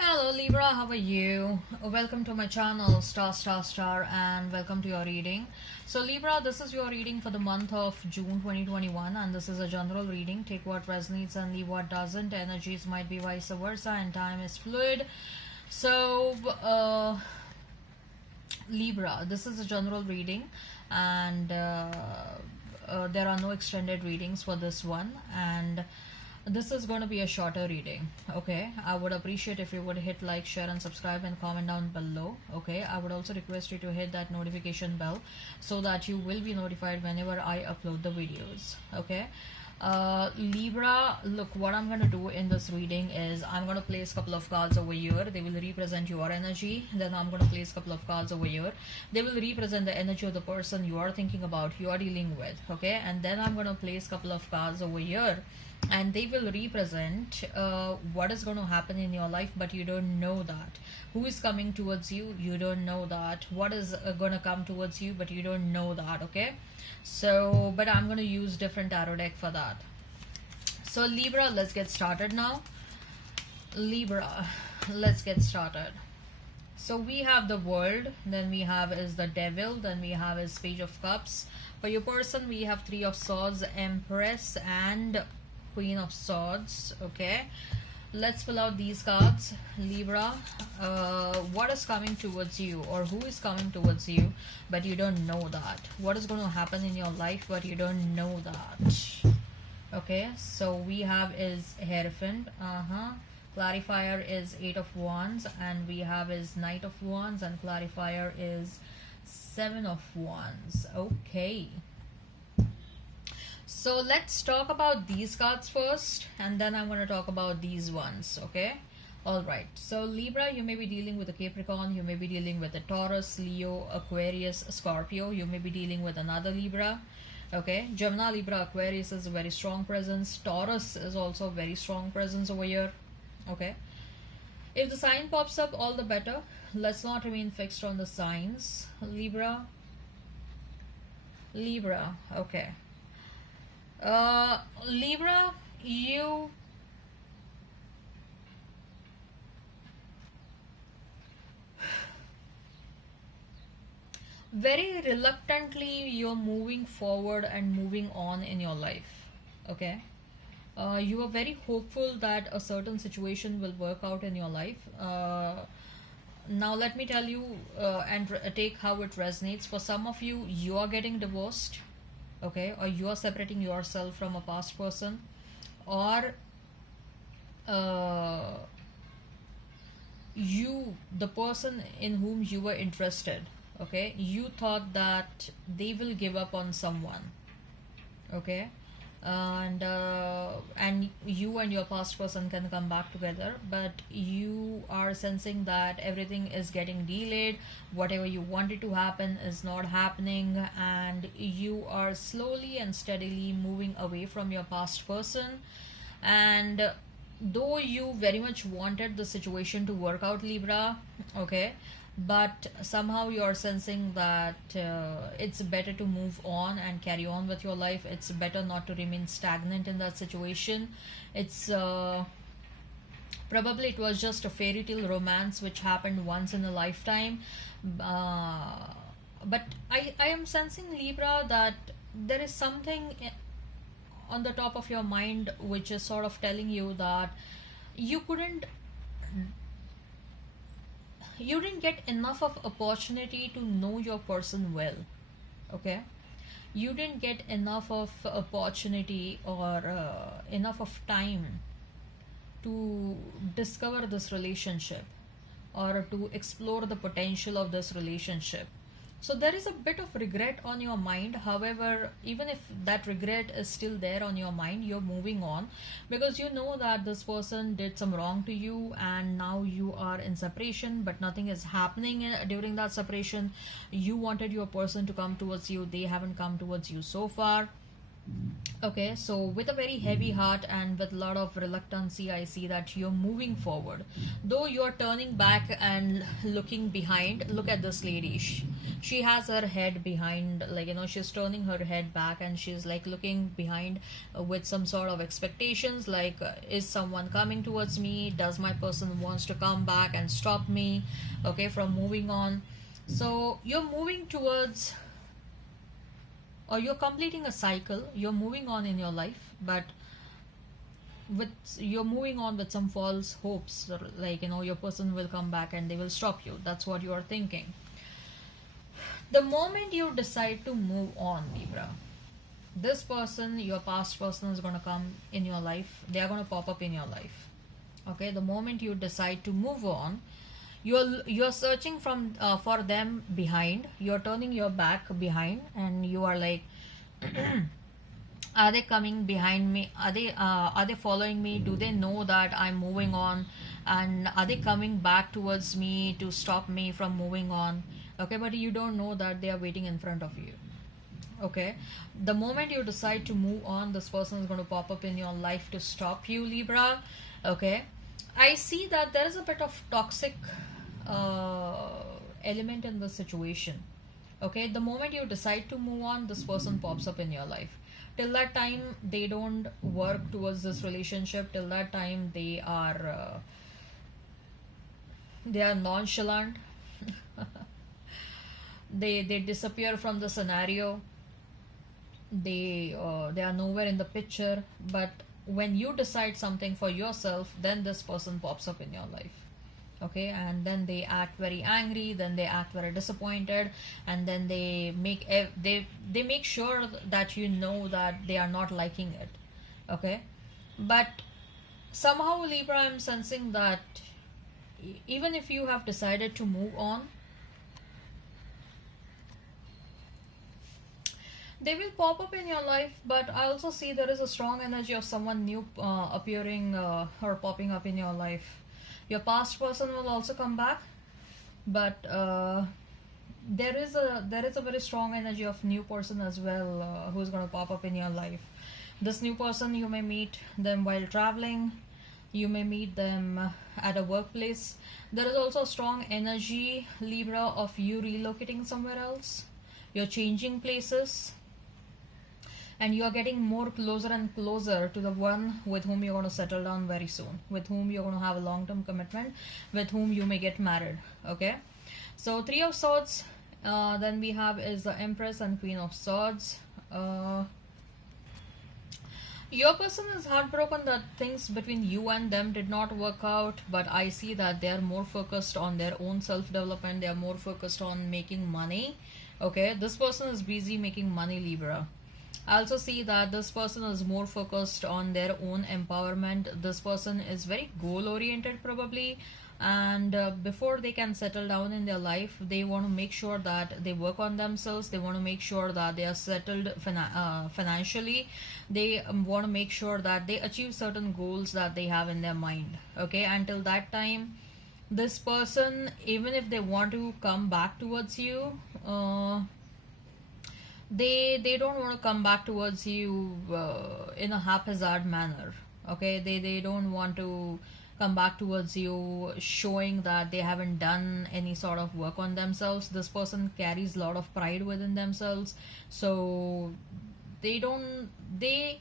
Hello Libra, how are you? Welcome to my channel Star, and welcome to your reading. So Libra, this is your reading for the month of June 2021, and this is a general reading. Take what resonates and leave what doesn't. Energies might be vice versa and time is fluid. So Libra, this is a general reading, and there are no extended readings for this one, and this is going to be a shorter reading. Okay, I would appreciate if you would hit like, share and subscribe and comment down below. Okay, I would also request you to hit that notification bell so that you will be notified whenever I upload the videos. Okay, Libra, look, what I'm going to do in this reading is I'm going to place a couple of cards over here. They will represent your energy. Then I'm going to place a couple of cards over here. They will represent the energy of the person you are thinking about, you are dealing with. Okay, and then I'm going to place a couple of cards over here, and they will represent what is going to happen in your life, but you don't know that. Who is coming towards you, you don't know that. What is going to come towards you, but you don't know that. Okay, so but I'm going to use different tarot deck for that. So Libra, let's get started now. Libra, let's get started. So we have the World, then we have is the Devil, then we have is Page of Cups. For your person, we have Three of Swords, Empress and Queen of Swords. Okay, let's pull out these cards. Libra, what is coming towards you, or who is coming towards you, but you don't know that. What is going to happen in your life, but you don't know that. Okay, so we have is Hierophant. Clarifier is Eight of Wands, and we have is Knight of Wands, and clarifier is Seven of Wands. Okay, so let's talk about these cards first, and then I'm going to talk about these ones. Okay, all right. So Libra, you may be dealing with a Capricorn, you may be dealing with a Taurus, Leo, Aquarius, Scorpio. You may be dealing with another Libra. Okay, Gemini, Libra, Aquarius is a very strong presence. Taurus is also a very strong presence over here. Okay, if the sign pops up, all the better. Let's not remain fixed on the signs. Libra, okay. Libra, you very reluctantly you're moving forward and moving on in your life. Okay, you are very hopeful that a certain situation will work out in your life. Now let me tell you and take how it resonates. For some of you, you are getting divorced. Okay, or you are separating yourself from a past person, or the person in whom you were interested, okay, you thought that they will give up on someone. Okay, and you and your past person can come back together, but you are sensing that everything is getting delayed. Whatever you wanted to happen is not happening, and you are slowly and steadily moving away from your past person. And though you very much wanted the situation to work out, Libra, okay, but somehow you're sensing that it's better to move on and carry on with your life. It's better not to remain stagnant in that situation. It's probably it was just a fairy tale romance which happened once in a lifetime, but I am sensing, Libra, that there is something on the top of your mind which is sort of telling you that you didn't get enough of opportunity to know your person well. Okay, you didn't get enough of opportunity, or enough of time to discover this relationship, or to explore the potential of this relationship. So there is a bit of regret on your mind. However, even if that regret is still there on your mind, you're moving on, because you know that this person did some wrong to you, and now you are in separation, but nothing is happening during that separation. You wanted your person to come towards you, they haven't come towards you so far. Okay, so with a very heavy heart and with a lot of reluctancy, I see that you're moving forward. Though you're turning back and looking behind, look at this lady. She has her head behind, like, she's turning her head back and she's like looking behind with some sort of expectations, like, is someone coming towards me? Does my person wants to come back and stop me, okay, from moving on? So you're moving towards, or you're completing a cycle, you're moving on in your life, but with you're moving on with some false hopes, like, your person will come back and they will stop you. That's what you're thinking. The moment you decide to move on, Libra, this person, your past person, is going to come in your life. They are going to pop up in your life. Okay, the moment you decide to move on, you're searching from for them behind, you're turning your back behind, and you are like, are they coming behind me? Are they following me? Do they know that I'm moving on? And are they coming back towards me to stop me from moving on? Okay, but you don't know that they are waiting in front of you. Okay, the moment you decide to move on, this person is going to pop up in your life to stop you, Libra. Okay, I see that there is a bit of toxic element in the situation. Okay, the moment you decide to move on, this person pops up in your life. Till that time, they don't work towards this relationship. Till that time, they are nonchalant. They disappear from the scenario. They are nowhere in the picture. But when you decide something for yourself, then this person pops up in your life. Okay, and then they act very angry, then they act very disappointed, and then they make sure that you know that they are not liking it. Okay, but somehow, Libra, I'm sensing that even if you have decided to move on, they will pop up in your life. But I also see there is a strong energy of someone new appearing or popping up in your life. Your past person will also come back, but there is a very strong energy of new person as well, who's going to pop up in your life. This new person, you may meet them while traveling, you may meet them at a workplace. There is also a strong energy, Libra, of you relocating somewhere else. You're changing places, and you are getting more closer and closer to the one with whom you're going to settle down very soon, with whom you're going to have a long-term commitment, with whom you may get married. Okay, so Three of Swords, then we have is the Empress and Queen of Swords. Your person is heartbroken that things between you and them did not work out, but I see that they are more focused on their own self-development. They are more focused on making money. Okay, this person is busy making money, Libra. I also see that this person is more focused on their own empowerment. This person is very goal oriented, probably, and before they can settle down in their life, they want to make sure that they work on themselves. They want to make sure that they are settled financially. They want to make sure that they achieve certain goals that they have in their mind. Okay, until that time, this person, even if they want to come back towards you, they don't want to come back towards you in a haphazard manner. Okay, they don't want to come back towards you showing that they haven't done any sort of work on themselves. This person carries a lot of pride within themselves, so they don't they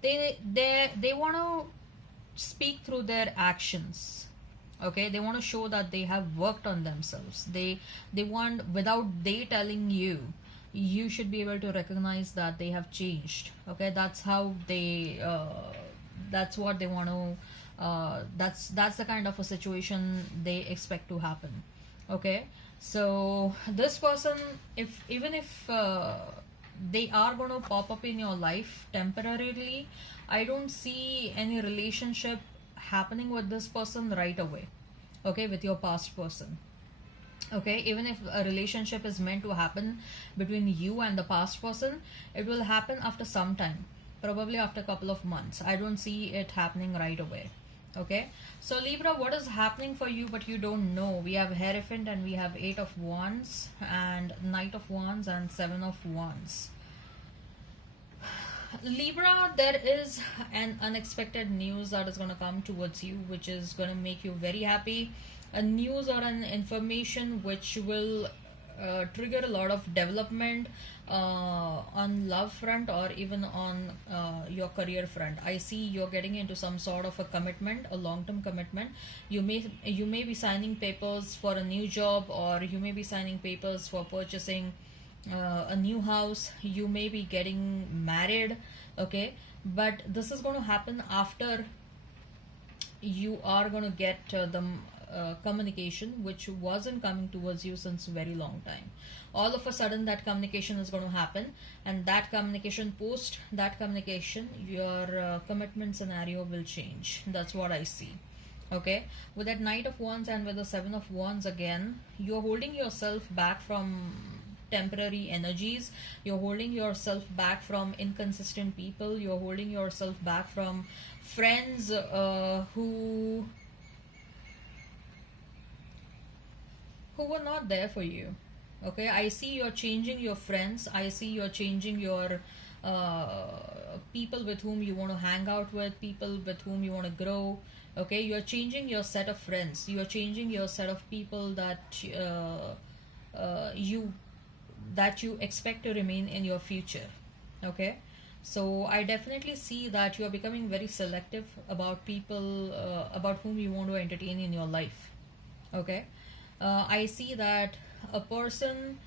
want to speak through their actions. Okay, they want to show that they have worked on themselves. They want, without they telling you, you should be able to recognize that they have changed. Okay, that's how they that's what they want to that's the kind of a situation they expect to happen. Okay, so this person, if even if they are going to pop up in your life temporarily, I don't see any relationship happening with this person right away. Okay, with your past person. Okay, even if a relationship is meant to happen between you and the past person, it will happen after some time, probably after a couple of months. I don't see it happening right away. Okay, so Libra, what is happening for you but you don't know? We have Hierophant and we have Eight of Wands and Knight of Wands and Seven of Wands. Libra, there is an unexpected news that is going to come towards you, which is going to make you very happy. A news or an information which will trigger a lot of development on love front or even on your career front. I see you're getting into some sort of a commitment, a long-term commitment. You may be signing papers for a new job, or you may be signing papers for purchasing a new house. You may be getting married, okay, but this is going to happen after you are going to get the communication which wasn't coming towards you since a very long time. All of a sudden that communication is going to happen, and that communication, post that communication, your commitment scenario will change. That's what I see. Okay, with that Knight of Wands and with the Seven of Wands, again, you're holding yourself back from temporary energies. You're holding yourself back from inconsistent people. You're holding yourself back from friends who were not there for you. Okay, I see you're changing your friends. I see you're changing your people with whom you want to hang out with, people with whom you want to grow. Okay, you're changing your set of friends. You're changing your set of people you that you expect to remain in your future. Okay, so I definitely see that you are becoming very selective about people about whom you want to entertain in your life. Okay, I see that a person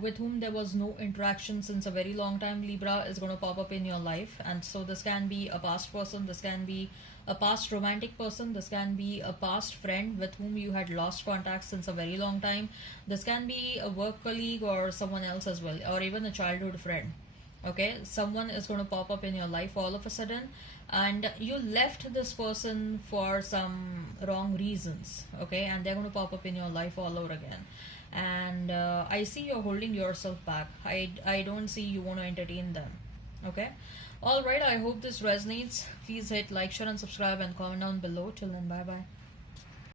with whom there was no interaction since a very long time, Libra, is going to pop up in your life. And so this can be a past person, this can be a past romantic person, this can be a past friend with whom you had lost contact since a very long time, this can be a work colleague or someone else as well, or even a childhood friend. Okay, someone is going to pop up in your life all of a sudden, and you left this person for some wrong reasons. Okay, and they're going to pop up in your life all over again. And I see you're holding yourself back. I don't see you want to entertain them. Okay, all right, I hope this resonates. Please hit like, share and subscribe and comment down below. Till then, bye bye.